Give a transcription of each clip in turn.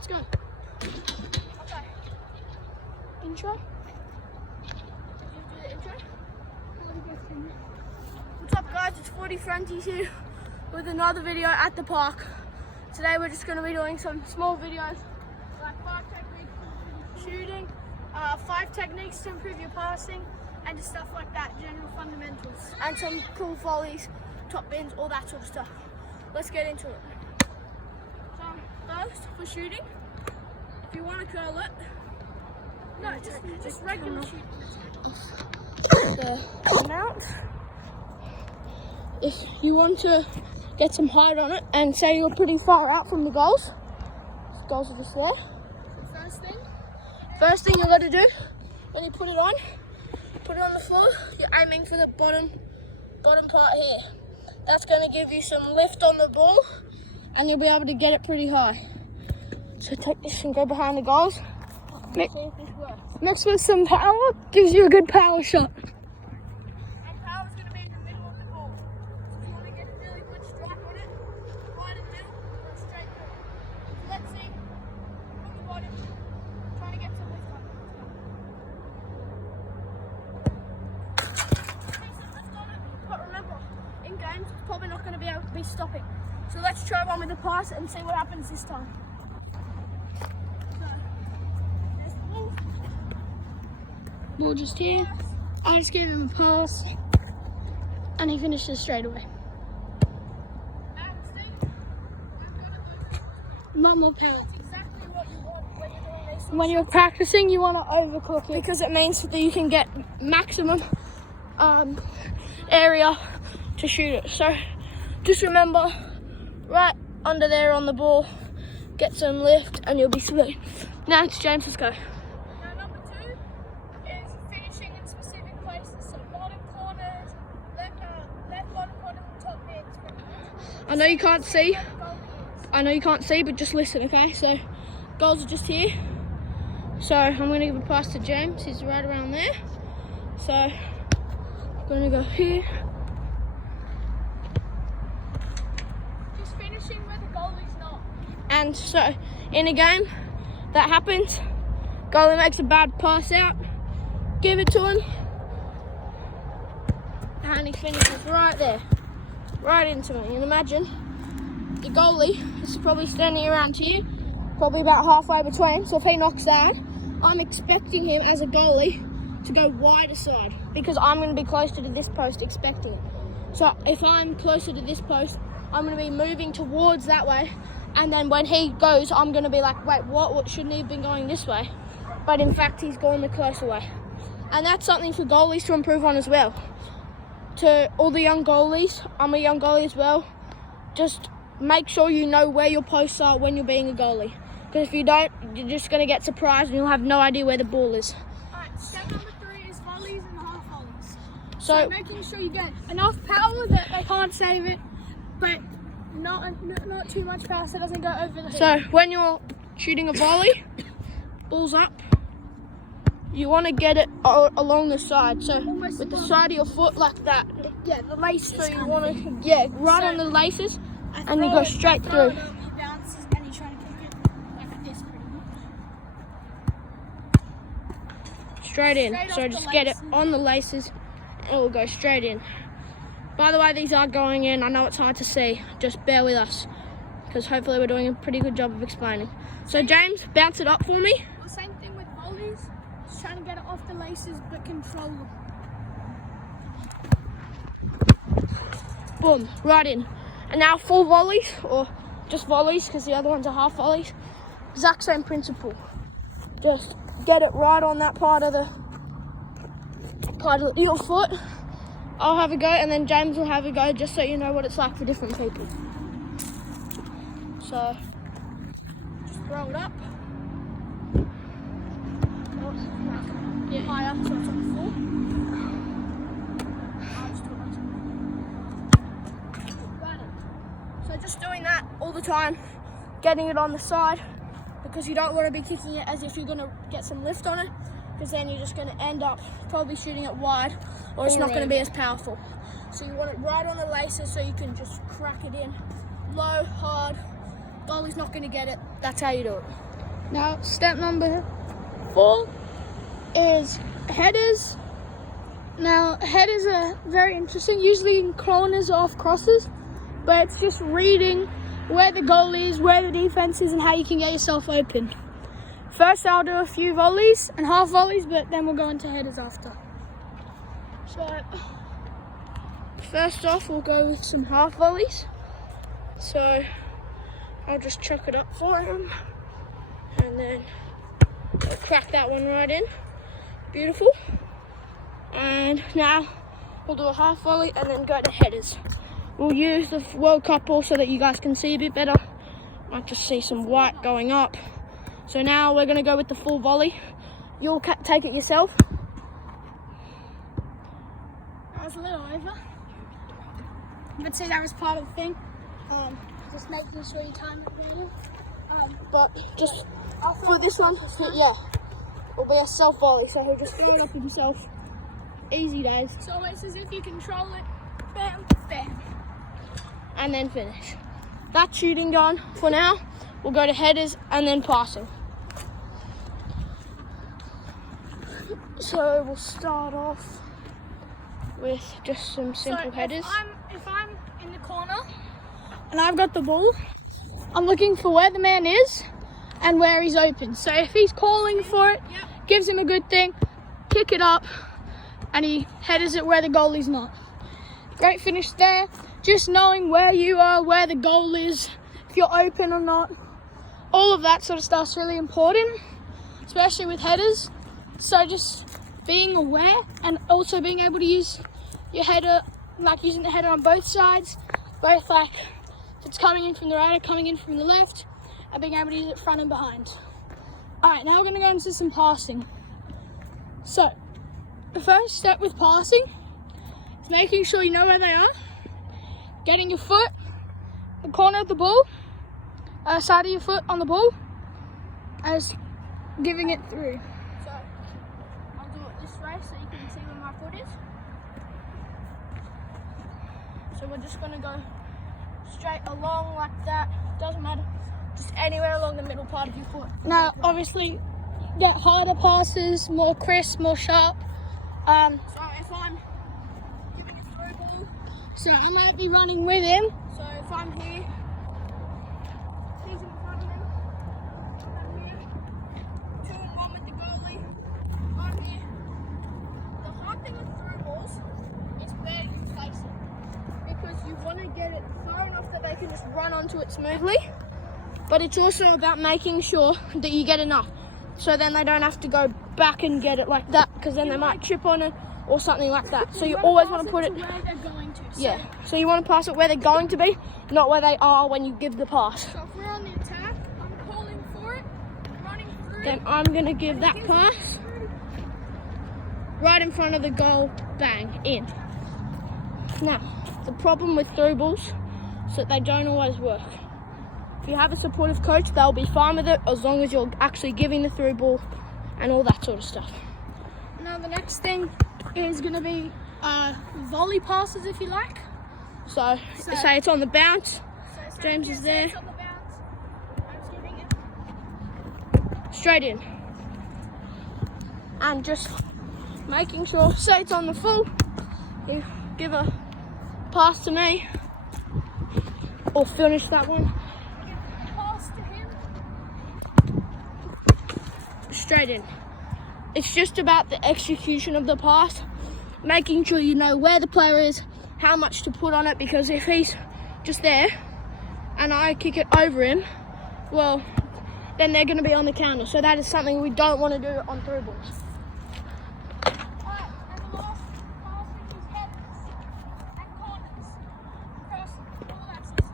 let's go. Okay. Intro. Did you do the intro? What's up, guys? It's 40 Fronties here with another video at the park. Today we're just going to be doing some small videos, like 5 techniques for shooting, 5 techniques to improve your passing, and just stuff like that, general fundamentals, and some cool volleys, top bins, all that sort of stuff. Let's get into it. So first, for shooting, if you want to curl it, no, just regular shooting. The amount. If you want to get some height on it, and say you're pretty far out from the goals are just there. First thing you got to do when you put it on the floor, you're aiming for the bottom part here. That's going to give you some lift on the ball, and you'll be able to get it pretty high. So take this and go behind the goals. See if this works. Next with some power, gives you a good power shot. And power's going to be in the middle of the ball. So if you want to get a really good strike on it, right in the middle, or straight through. So let's see, from the bottom, trying to get some lift on it. But remember, in games, it's probably not going to be able to be stopping. So let's try one with the pass and see what happens this time. Ball just here. I just gave him a pass, and he finishes straight away. Not more power. Exactly what you want when you're doing this. When you're practicing, you want to overcook it because it means that you can get maximum area to shoot it. So just remember, right under there on the ball, get some lift, and you'll be sweet. Now it's James. Let's go. I know you can't see, but just listen, okay? So, goals are just here. So, I'm going to give a pass to James. He's right around there. So, I'm going to go here. Just finishing where the goalie's not. And so, in a game, that happens. Goalie makes a bad pass out. Give it to him. And he finishes right there. Right into me, and imagine the goalie is probably standing around here, probably about halfway between. So if he knocks that, I'm expecting him as a goalie to go wide aside because I'm going to be closer to this post expecting it. So if I'm closer to this post, I'm going to be moving towards that way, and then when he goes, I'm going to be like, wait, what shouldn't he have been going this way? But in fact, he's gone the closer way. And that's something for goalies to improve on as well. To all the young goalies, I'm a young goalie as well, just make sure you know where your posts are when you're being a goalie. Because if you don't, you're just going to get surprised and you'll have no idea where the ball is. Alright, step number 3 is volleys and half volleys. So making sure you get enough power that they can't save it, but not too much power so it doesn't go over the head. So when you're shooting a volley, ball's up. You want to get it along the side, so almost with the side of your foot like that. Yeah, the lace. So you want to, right on the laces, and you go straight through. It bounces, and you try to kick it like this, pretty much. Straight in. So just get it on the laces, and it will go straight in. By the way, these are going in. I know it's hard to see. Just bear with us, because hopefully we're doing a pretty good job of explaining. So James, bounce it up for me. Same thing with volleys. Trying to get it off the laces, but control them. Boom, right in. And now full volleys, or just volleys, because the other ones are half volleys. Exact same principle. Just get it right on that part of your foot. I'll have a go, and then James will have a go, just so you know what it's like for different people. So, just throw it up. Yeah. Higher, so it's on the floor. So just doing that all the time, getting it on the side, because you don't want to be kicking it as if you're going to get some lift on it, because then you're just going to end up probably shooting it wide, or it's not going to be as powerful. So you want it right on the laces so you can just crack it in. Low, hard, goalie's not going to get it. That's how you do it. Now, step number 4 is headers. Now, headers are very interesting, usually in corners or off crosses, but it's just reading where the goal is, where the defense is, and how you can get yourself open. First, I'll do a few volleys and half volleys, but then we'll go into headers after. So, first off, we'll go with some half volleys. So, I'll just chuck it up for him, and then I'll crack that one right in. Beautiful. And now we'll do a half volley and then go to headers. We'll use the World Cup ball so that you guys can see a bit better. Might just see some white going up. So now we're going to go with the full volley. You'll take it yourself. That was a little over. But see, that was part of the thing. Just making sure you time it really. But just for this one, yeah, it'll be a self volley. So he'll just throw it up himself. Easy days. So it's as if you control it. Bam, bam. And then finish. That's shooting done for now. We'll go to headers and then passing. So we'll start off with just some simple headers. If I'm in the corner and I've got the ball, I'm looking for where the man is and where he's open. So if he's calling for it, gives him a good thing, kick it up, and he headers it where the goalie's not. Great finish there. Just knowing where you are, where the goal is, if you're open or not. All of that sort of stuff's really important, especially with headers. So just being aware and also being able to use your header, like using the header on both sides, both like if it's coming in from the right or coming in from the left, and being able to use it front and behind. All right, now we're gonna go into some passing. So, the first step with passing is making sure you know where they are, getting your foot, the corner of the ball, side of your foot on the ball, as giving it through. So I'll do it this way so you can see where my foot is. So we're just going to go straight along like that, doesn't matter, just anywhere along the middle part of your foot. Now obviously get harder passes, more crisp, more sharp. So if I'm giving a through ball, so I might be running with him. So if I'm here, he's in front of him, I'm here, 2 and 1 with the goalie, I'm here. The hard thing with through balls is where you place it, because you want to get it far enough that they can just run onto it smoothly, but it's also about making sure that you get enough. So then they don't have to go back and get it like that, because then they might trip on it or something like that. So you always want to put it where they're going to. So yeah. So you want to pass it where they're going to be, not where they are when you give the pass. So if we're on the attack, I'm calling for it, running through. Then I'm gonna give that pass right in front of the goal. Bang, in. Now, the problem with through balls is that they don't always work. If you have a supportive coach, they'll be fine with it as long as you're actually giving the through ball and all that sort of stuff. Now the next thing is going to be volley passes, if you like. So say it's on the bounce, So James is there. It's on the bounce. I'm just giving it. straight in. And just making sure, say it's on the full, you give a pass to me, or finish that one. Pass to him. Straight in. It's just about the execution of the pass, making sure you know where the player is, how much to put on it, because if he's just there and I kick it over him, well, then they're going to be on the counter. So that is something we don't want to do on through balls. Alright, and the last passing is headers and corners. Crossing, all that stuff.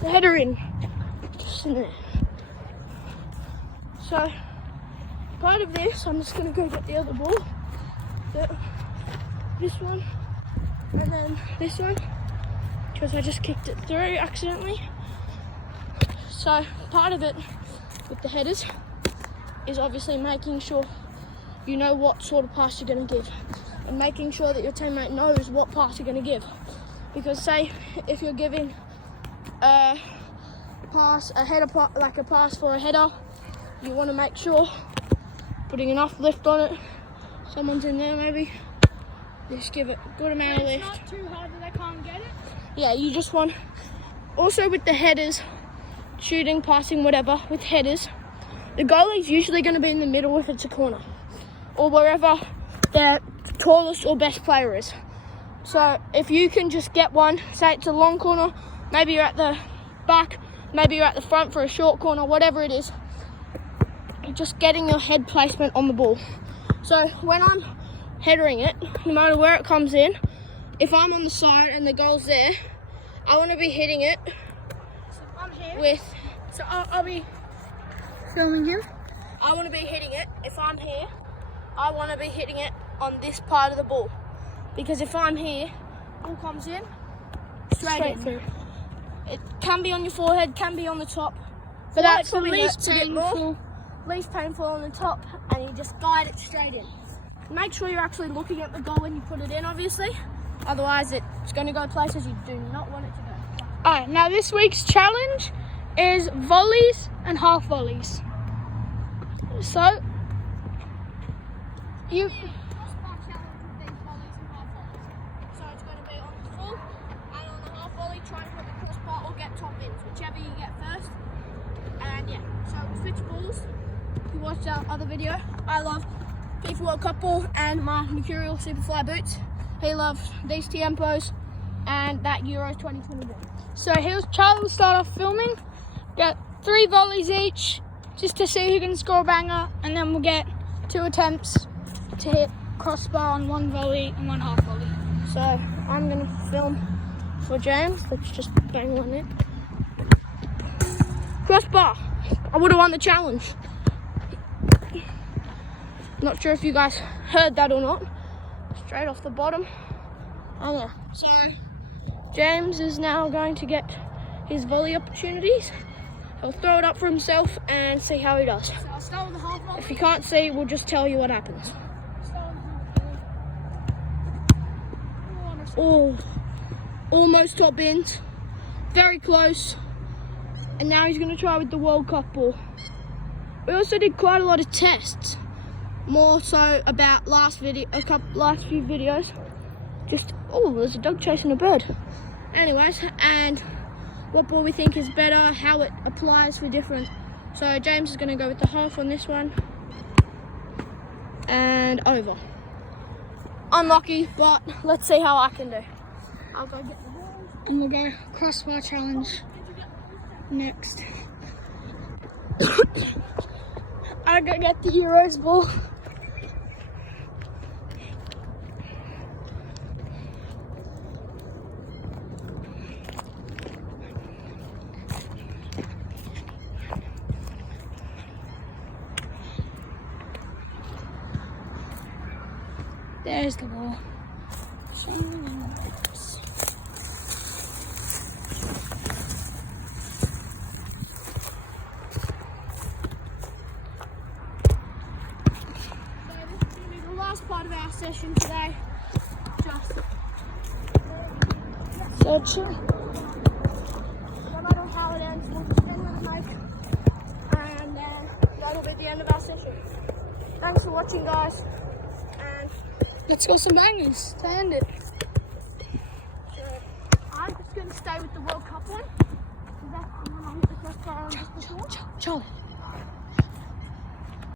So, Header in. Just in there. So, part of this, I'm just going to go get the other ball. This one, and then this one, because I just kicked it through accidentally. So part of it with the headers is obviously making sure you know what sort of pass you're going to give, and making sure that your teammate knows what pass you're going to give. Because say if you're giving a pass, like a pass for a header, you want to make sure putting enough lift on it. Someone's in there maybe. Just give it a good amount of lift. It's not too hard that they can't get it. Yeah, you just want. Also with the headers, shooting, passing, whatever, with headers, the goalie's usually going to be in the middle if it's a corner, or wherever their tallest or best player is. So if you can just get one, say it's a long corner, maybe you're at the back, maybe you're at the front for a short corner, whatever it is, just getting your head placement on the ball. So when I'm headering it, no matter where it comes in, if I'm on the side and the goal's there, I want to be hitting it I'm here. with. So I'll be filming him. I want to be hitting it. If I'm here, I want to be hitting it on this part of the ball, because if I'm here, ball comes in straight in. through. It can be on your forehead, can be on the top, But that's the probably least hurts a bit more. painful. Least painful on the top, and you just guide it straight in. Make sure you're actually looking at the goal when you put it in, obviously. Otherwise, it's going to go places you do not want it to go. Alright, now this week's challenge is volleys and half volleys. So, you. Crossbar challenge with these volleys and half volleys. So it's going to be on the full and on the half volley, try and put the crossbar or get top ins, whichever you get first. And yeah, so switch balls. If you watched our other video, I love FIFA World Cup ball and my Mercurial Superfly boots. He loved these Tiempos and that Euros 2020 ball. So here's Charlie will start off filming. Get 3 volleys each, just to see who can score a banger, and then we'll get 2 attempts to hit crossbar on 1 volley and 1 half volley. So I'm going to film for James. Let's just bang one in. Crossbar. I would have won the challenge. Not sure if you guys heard that or not. Straight off the bottom. Oh yeah. So James is now going to get his volley opportunities. He'll throw it up for himself and see how he does. So I'll start with the half volley. If you can't see, we'll just tell you what happens. Oh, almost top ends. Very close. And now he's going to try with the World Cup ball. We also did quite a lot of tests. More so about last few videos. Just, oh, there's a dog chasing a bird. Anyways, and what ball we think is better, how it applies for different. So James is going to go with the half on this one. And over. Unlucky, but let's see how I can do. I'll go get the ball. And we'll go crossbar challenge next. I'll go get the Euros ball. There's the ball. Last part of our session today. Just Searching. no matter how it ends, we'll just end with a mic, and that'll be the end of our session. Thanks for watching, guys, and Let's go some bangers to end it. I'm just going to stay with the World Cup one. That's the one I hit the crossbar on just before. Charlie.